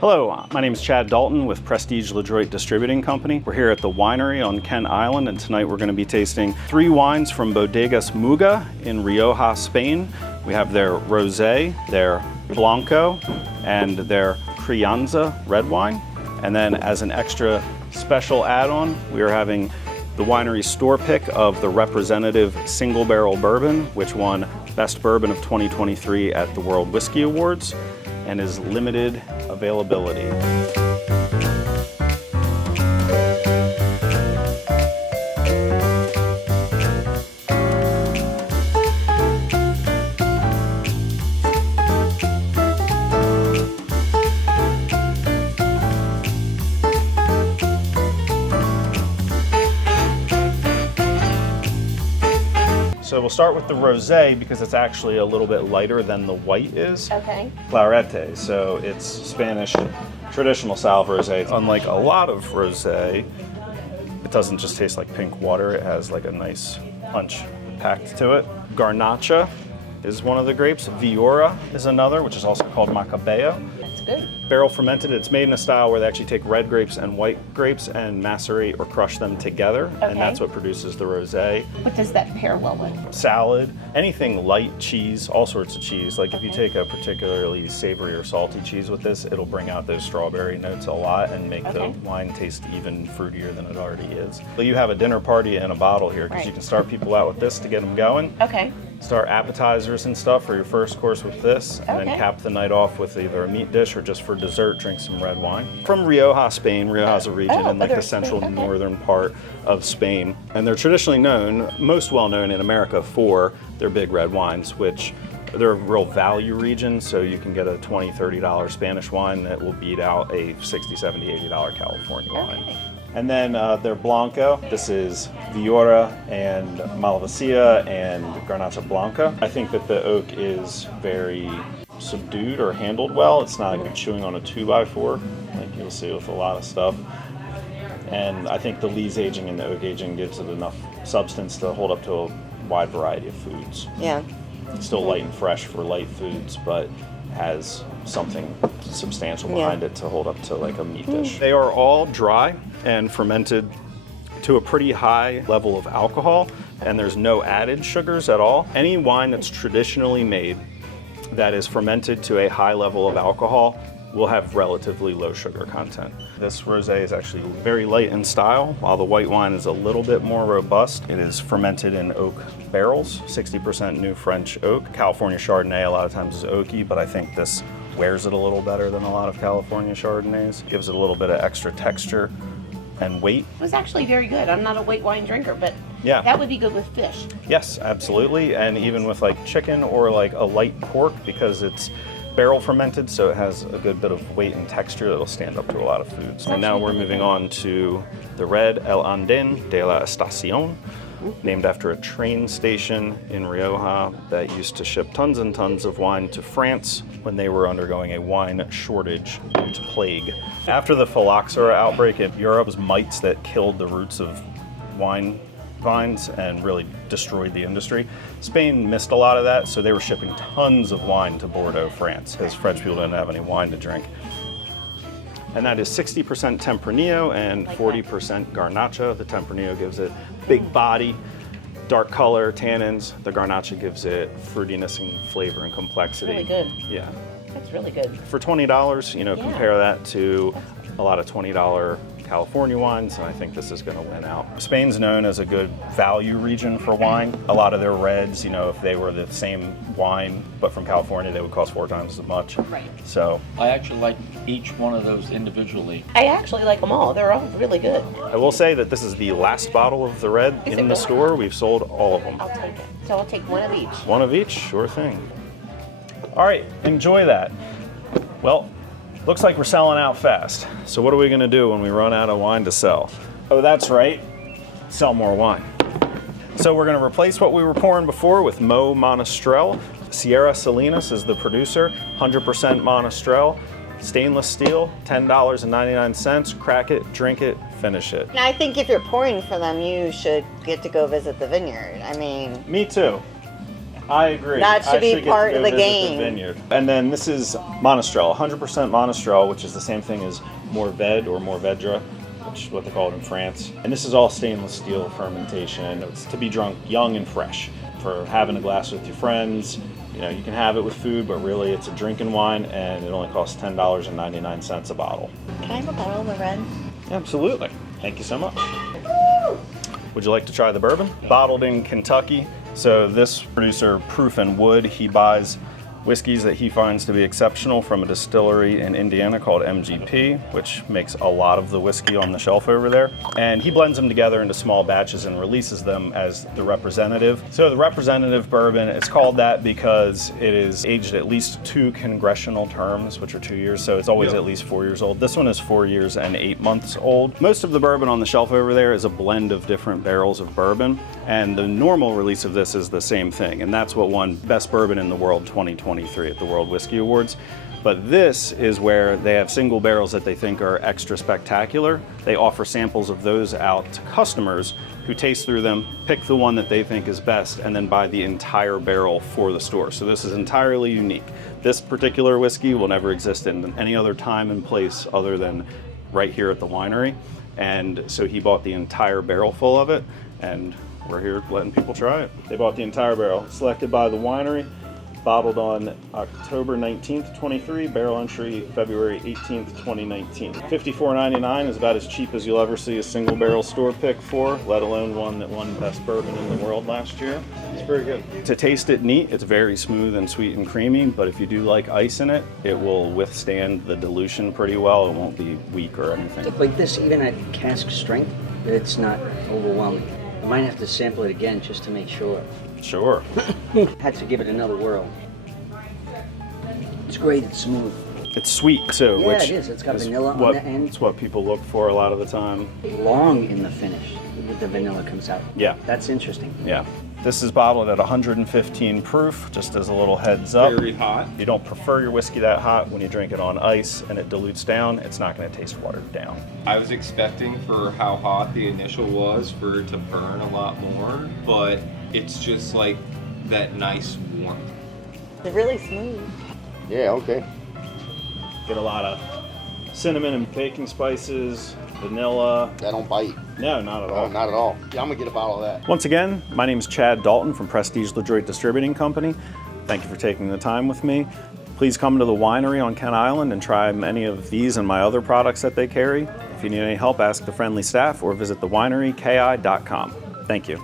Hello, my name is Chad Dalton with Prestige-Ledroit Distributing Company. We're here at the Winery on Kent Island, and tonight we're going to be tasting 3 wines from Bodegas Muga in Rioja, Spain. We have their Rosé, their Blanco, and their Crianza red wine. And then as an extra special add-on, we are having the winery store pick of the representative single barrel bourbon, which won Best Bourbon of 2023 at the World Whiskey Awards and is limited availability. So we'll start with the rosé because it's actually a little bit lighter than the white is. Okay. Clarete, so it's Spanish traditional style rosé. Unlike a lot of rosé, it doesn't just taste like pink water. It has like a nice punch packed to it. Garnacha is one of the grapes. Viura is another, which is also called Macabeo. That's good. Barrel fermented. It's made in a style where they actually take red grapes and white grapes and macerate or crush them together, and that's what produces the rosé. What does that pair well with? Salad, anything light, cheese, all sorts of cheese. Like if you take a particularly savory or salty cheese with this, it'll bring out those strawberry notes a lot and make the wine taste even fruitier than it already is. So you have a dinner party in a bottle here because you can start people out with this to get them going. Okay. Start appetizers and stuff for your first course with this, and then cap the night off with either a meat dish or just for dessert, drink some red wine. From Rioja, Spain. Rioja's a region in like the central northern part of Spain. And they're traditionally known, most well known in America for their big red wines, which they're a real value region, so you can get a $20, $30 Spanish wine that will beat out a $60, $70, $80 California wine. And then their Blanco, this is Viura and Malvasia and Garnacha Blanca. I think that the oak is very subdued or handled well. It's not like you're chewing on a 2x4, like you'll see with a lot of stuff. And I think the lees aging and the oak aging gives it enough substance to hold up to a wide variety of foods. Yeah. It's still light and fresh for light foods, but has something substantial behind it to hold up to like a meat dish. They are all dry and fermented to a pretty high level of alcohol, and there's no added sugars at all. Any wine that's traditionally made that is fermented to a high level of alcohol will have relatively low sugar content. This rosé is actually very light in style, while the white wine is a little bit more robust. It is fermented in oak barrels, 60% New French oak. California Chardonnay a lot of times is oaky, but I think this wears it a little better than a lot of California Chardonnays. Gives it a little bit of extra texture and weight. It was actually very good. I'm not a white wine drinker, but that would be good with fish. Yes, absolutely, and even with like chicken or like a light pork, because it's barrel fermented, so it has a good bit of weight and texture that'll stand up to a lot of foods. And now we're moving on to the red El Andén de la Estación, named after a train station in Rioja that used to ship tons and tons of wine to France when they were undergoing a wine shortage due to plague. After the phylloxera outbreak in Europe, it was mites that killed the roots of wine vines and really destroyed the industry. Spain missed a lot of that, so they were shipping tons of wine to Bordeaux, France, because French people didn't have any wine to drink. And that is 60% Tempranillo and 40% Garnacha. The Tempranillo gives it big body, dark color, tannins. The Garnacha gives it fruitiness and flavor and complexity. Really good. Yeah. That's really good. For $20, you know, compare that to a lot of $20 California wines, and I think this is going to win out. Spain's known as a good value region for wine. A lot of their reds, you know, if they were the same wine but from California, they would cost 4 times as much. Right. So I actually like each one of those individually. I actually like them all. They're all really good. I will say that this is the last bottle of the red in the store. We've sold all of them. I'll take it. So I'll take one of each. One of each, sure thing. All right, enjoy that. Well, looks like we're selling out fast. So what are we gonna do when we run out of wine to sell? Oh, that's right, sell more wine. So we're gonna replace what we were pouring before with Mo Monastrell. Sierra Salinas is the producer, 100% Monastrell. Stainless steel, $10.99. Crack it, drink it, finish it. And I think if you're pouring for them, you should get to go visit the vineyard. I mean... Me too. I agree. That should be part of the game. Vineyard. And then this is Monastrell, 100% Monastrell, which is the same thing as Mourvedre or Mourvedre, which is what they call it in France. And this is all stainless steel fermentation. It's to be drunk young and fresh for having a glass with your friends. You know, you can have it with food, but really it's a drinking wine, and it only costs $10.99 a bottle. Can I have a bottle of the red? Absolutely. Thank you so much. Would you like to try the bourbon? Bottled in Kentucky. So this producer, Proof and Wood, he buys whiskeys that he finds to be exceptional from a distillery in Indiana called MGP, which makes a lot of the whiskey on the shelf over there. And he blends them together into small batches and releases them as the representative. So the representative bourbon, it's called that because it is aged at least 2 congressional terms, which are 2 years. So it's always at least 4 years old. This one is 4 years and 8 months old. Most of the bourbon on the shelf over there is a blend of different barrels of bourbon. And the normal release of this is the same thing. And that's what won Best Bourbon in the World 2023 at the World Whiskey Awards. But this is where they have single barrels that they think are extra spectacular. They offer samples of those out to customers who taste through them, pick the one that they think is best, and then buy the entire barrel for the store. So this is entirely unique. This particular whiskey will never exist in any other time and place other than right here at the winery. And so he bought the entire barrel full of it, and we're here letting people try it. They bought the entire barrel, selected by the winery, bottled on October 19th, 23, barrel entry February 18th, 2019. $54.99 is about as cheap as you'll ever see a single barrel store pick for, let alone one that won Best Bourbon in the world last year. It's very good. To taste it neat, it's very smooth and sweet and creamy, but if you do like ice in it, it will withstand the dilution pretty well. It won't be weak or anything. Like this, even at cask strength, it's not overwhelming. I might have to sample it again just to make sure. Sure. Had to give it another whirl. It's great, it's smooth. It's sweet too, Yeah, which it is. It's got vanilla on what, the end. It's what people look for a lot of the time. Long in the finish, the vanilla comes out. Yeah. That's interesting. Yeah. This is bottled at 115 proof, just as a little heads up. Very hot. If you don't prefer your whiskey that hot, when you drink it on ice and it dilutes down, it's not going to taste watered down. I was expecting for how hot the initial was for it to burn a lot more, but it's just like that nice warmth. It's really smooth. Yeah, okay. Get a lot of cinnamon and baking spices, vanilla. That don't bite. No, not at Oh, all. not at all. Yeah, I'm gonna get a bottle of that. Once again, my name is Chad Dalton from Prestige-Ledroit Distributing Company. Thank you for taking the time with me. Please come to the winery on Kent Island and try any of these and my other products that they carry. If you need any help, ask the friendly staff or visit thewineryki.com. Thank you.